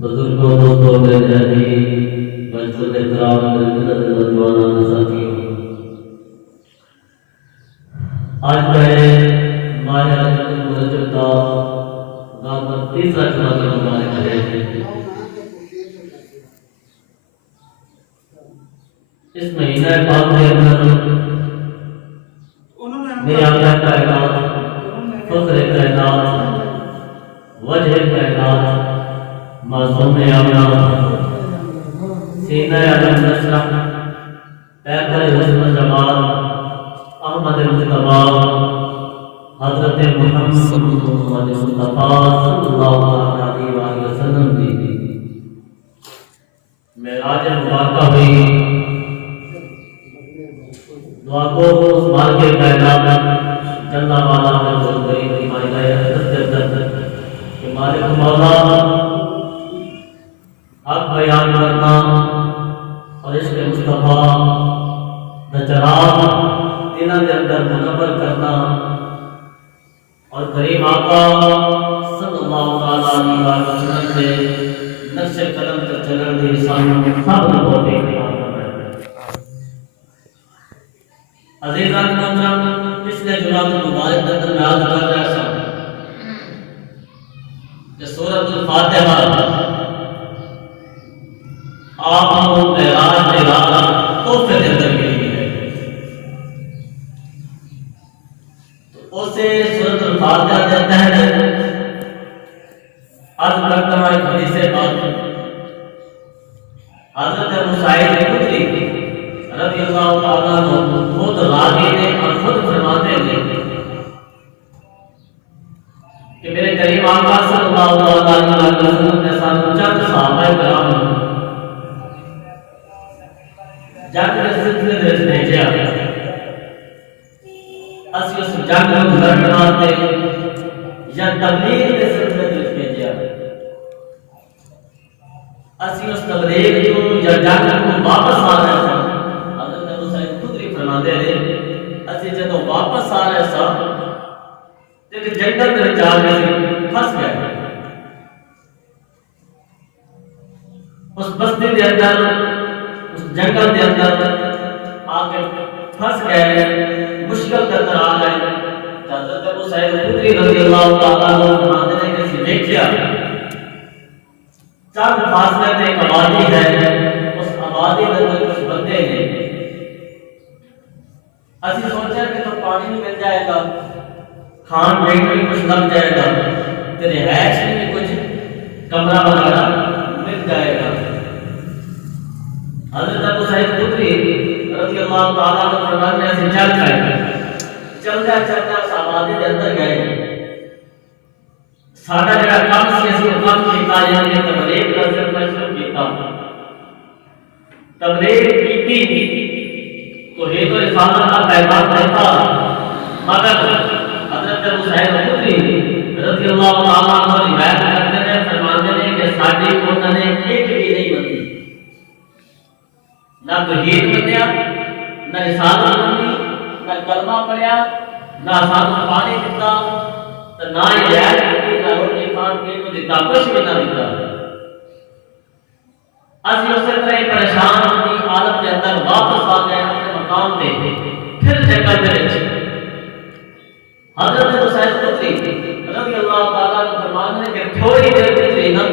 بزرگوں دوستوں میرے عزیز بچوں احترام میرے نوجوانوں ساتھیوں، آج میں ماہ رجب المرجب کا غالباً تیسرا جمعہ مبارک ہے۔ اس مہینہ پاک کے اندر میرے آقا کائنات، فخر کائنات، وجہ کائنات، معصوم آمنہ، سینہ عالم نشرح، پیکر حسن جمال، احمد مصطفیٰ، حضرت محمد مصطفیٰ صلی اللہ علیہ وآلہ وسلم کی معراج مبارکہ ہوئی۔ دعا کو اس مال کے کائنات جل والا میں بول گئی ہماری حضرت کہ مالک مولا حق بیان کرنا اور عشق مصطفیٰ چراغ دلوں کے اندر منور کرنا اور کریم آقا صلی اللہ علیہ وسلم کے نقش قدم پر چلن دی سانوں سب کو توفیق عزیزان محترم، پچھلے جمعہ مبارک کے اندر میں عرض کر رہا تھا کہ سورۃ الفاتحہ آپ کو معراج میں لانا تحفے کے اندر ملی ہے، تو اسے سورۃ الفاتحہ کے تحت عرض کرتا ہوں ایک حدیث پاک حضرت ابو سعید خدری رضی اللہ تعالیٰ عنہ خود راوی نے اور خود فرماتے ہیں کہ میرے کریم آقا صلی اللہ علیہ وسلم نے ساتھ چند صحابہ کرام جنگ کے سلسلے میں بھیجا، اسی اس جنگ کو لڑنے واسطے یا تبلیغ کے سلسلے میں بھیجا، اسی اس تبلیغ کو یا جنگ کو واپس آ رہے تھے۔ اسی جدو واپس آ رہے سا ایک جنگل میں جا کے پھنس گئے، اس بستی کے اندر، اس جنگل کے اندر آ کے پھنس گئے، مشکل کے اندر آ گئے۔ حضرت ابو سعید خدری رضی اللہ تعالیٰ عنہ فرماتے ہیں کہ دیکھیا چند فاصلے میں ایک آبادی ہے، اس آبادی میں کچھ بندے ہیں، اسی سوچا کہ تو پانی بھی مل جائے گا، کھان پین بھی کچھ لگ جائے گا، تیرے رہائش میں بھی کچھ کمرہ وغیرہ مل جائے گا۔ حضرت ابو سعید خدری رضی اللہ تعالیٰ عنہ فرماتے ہیں ایسے چلتے اس آبادی کے اندر گئے، ساڈا جڑا کام سی اسی کام کیتا، یعنی تبلیغ کا سلسلہ شروع کیتا، تبلیغ کی تو یہ تو رسالت کا پیغام رہتا، مگر حضرت ابو سعید خدری رضی اللہ تعالیٰ عنہ روایت کرتے ہیں، فرماتے ہیں کہ ساڈی انہوں نے ایک بھی نہیں بنی، نہ توحید بنیا، نہ رسالت بنی، نہ کلمہ پڑھیا، نہ سانوں پانی دیتا، نہ ہدایت دیتی، نہ روٹی کھان کے کو دیتا، کچھ بھی نہ دیتا۔ اسی اسی طرح پریشان اپنی حالت کے اندر واپس آ گئے مقام دے، پھر جنگل میں حضرت ابو سعید خدری رضی اللہ تعالیٰ عنہ فرماتے ہیں کہ تھوڑی دیر گزری نا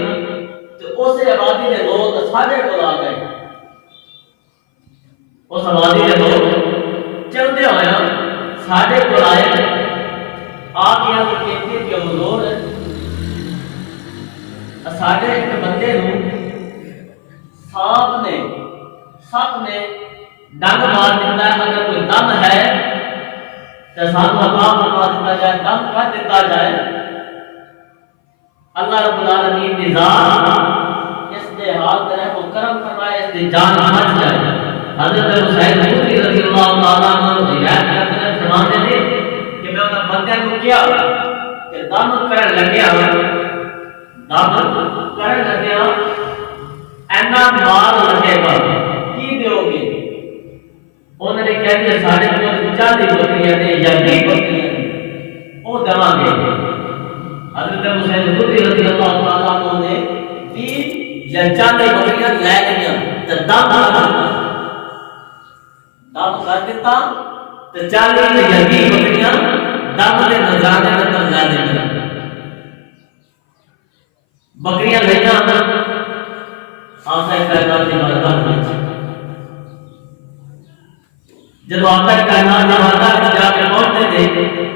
تو اس آبادی کے لوگ ساڈے کول آ گئے، اس آبادی کے لوگ چلتے ہوئے ساڈے کول آئے، آ گیا تو کہتے کہ حضور ساڈے ایک بندے نوں سانپ نے ڈنگ مار دیتا ہے، اگر کوئی دم ہے تو سانو عطا فرما دیتا جائے، دم کر دیتا جائے، اللہ رب العالمین کی ذات اس کے حال کرے وہ کرم فرمائے، اس کی جان بچ جائے۔ حضرت ابو سعید خدری رضی اللہ تعالیٰ عنہ روایت کرتے ہیں، فرماتے ہیں کہ میں ان بندے کو کیا کہ دم کرن لگیا اینا مال لگے گا کی دیو گے؟ انہوں نے کہہ دیا ساڑھے کو 40 بکریاں نے یا 20 بکریاں نے وہ دواں گے۔ حضرت حضرت حسین خدری رضی اللہ تعالیٰ عنہ نے 30 یا 40 بکریاں لے لیا تے دم کر دیتا تے 40 یا 20 بکریاں دم دے نذرانے اندر لے لیا بکریاں لیا آقا کائنات کی بارگاہ میں جب آقا کائنات کی بارگاہ میں جا کے پہنچتے تھے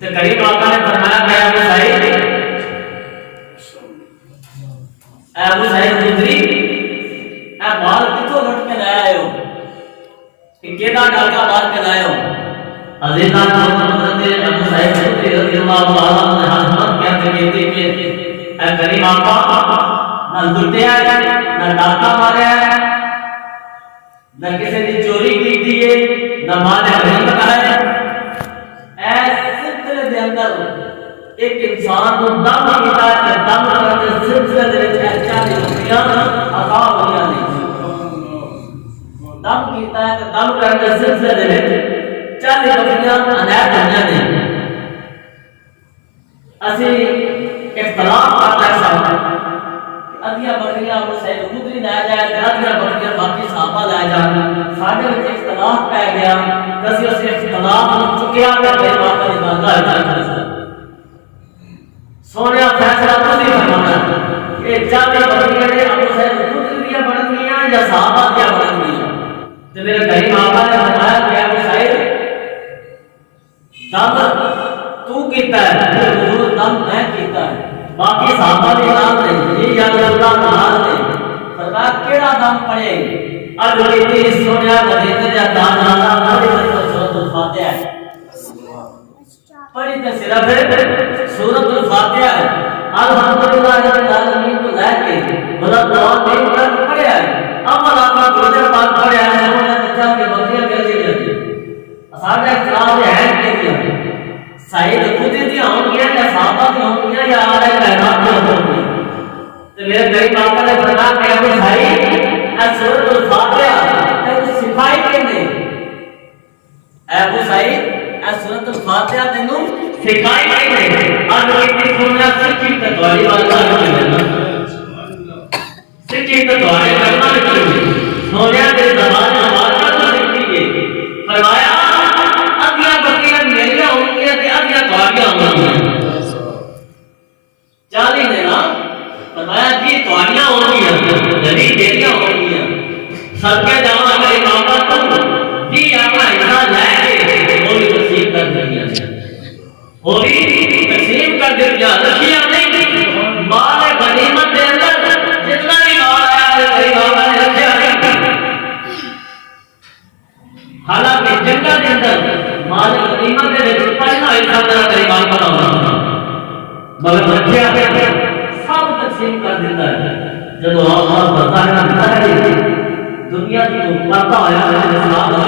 تو کریم آقا نے فرمایا کہ ابو سعید خدری اے مال کتوں لٹ کے لے آئے ہو کہ کیڑا ڈاکا مار کے لائے ہو عزیزان حضرت ابو سعید خدری رضی اللہ تعالیٰ عنہ نے حضرت کہتے کہ اے کریم آقا نہ لٹیا ہے نہ ڈاکا ماریا ہے نہ کسی نے چوری کی ہے نہ مال غنیمت کا ہے سلسلے دے اندر ایک انسان کو دم کیتا ہے کہ دم کرتے سلسلے دے وچ چاہے دنیا عطا ہویا نہیں دم کیتا ہے کہ دم کرتے سلسلے دے وچ چاہے دنیا عنایت ہویا نہیں اسی اختلاف کرتا ہے سب ادھیا بکریاں ابو سعید خدری لے جائے ادھیا بکریاں باقی صحابہ لے جائے ساڈے وچ اختلاف پہ گیا دسی اس اختلاف نوں چکیا تے پھر واپس بارگاہ وچ سونیا فیصلہ تسی فرمانا یہ جاتے بکریاں نے ابو سعید خدری دی بن گئیاں یا صحابہ دی بن گئیاں تے میرے کریم آقا نے فرمایا کہ ابو سعید دم تو کیتا ہے حضور دم میں کیتا ہے باقی صحابہ نے نام نہیں یا اللہ نال نے فرمایا کیڑا دم پڑے اج کیتی سونیا مدینے دا دان والا پڑھی سورۃ الفاتحہ ہے پڑھی تے صرف سورۃ الفاتحہ ہے الحمدللہ رب العالمین کو لے کے بلا دعا دے کر پڑھیا ہے اول آپ درود پاک پڑھیا ہے سونیا بچا کے بکریاں کر دی جاتی ساڈا اختلاف ہے کہ سعید خدری دی ہوں گیا یا صحابہ دی ہوں گیا یا آلہ کائنات دی ہوں گیا تو میرے کریم آقا نے فرمایا کہ ابو سعید اے سورۃ الفاتحہ تے سکھائی کینے اے ابو سعید اے سورۃ الفاتحہ تینوں سکھائی کینے اج کیتی سننا سچی تے تواڈی بارگاہ وچ سچی تے تواڈی بارگاہ وچ سونیا دے زبان مبارکہ تو سکھی ہے فرمایا چالی نے نا فرمایا جی تواڈیاں ہو گئی جڑی میریاں ہو گئی صدقے جاواں کریم آقا تو جی اپنا حصہ لے کے وہ بھی تقسیم کر دیا وہ بھی تقسیم کر دیا رکھیا نہیں مال غنیمت دے اندر جتنا بھی مال آیا ہے کریم آقا نے رکھیا نہیں حالانکہ جنگل دے اندر مال غنیمت دے وچ پہلا حصہ تیرا کریم آقا دا ہونا مگر رکھیا سب تقسیم کر دیتا ہے جب اللہ بتا ہے دنیا کی پتہ آیا ہے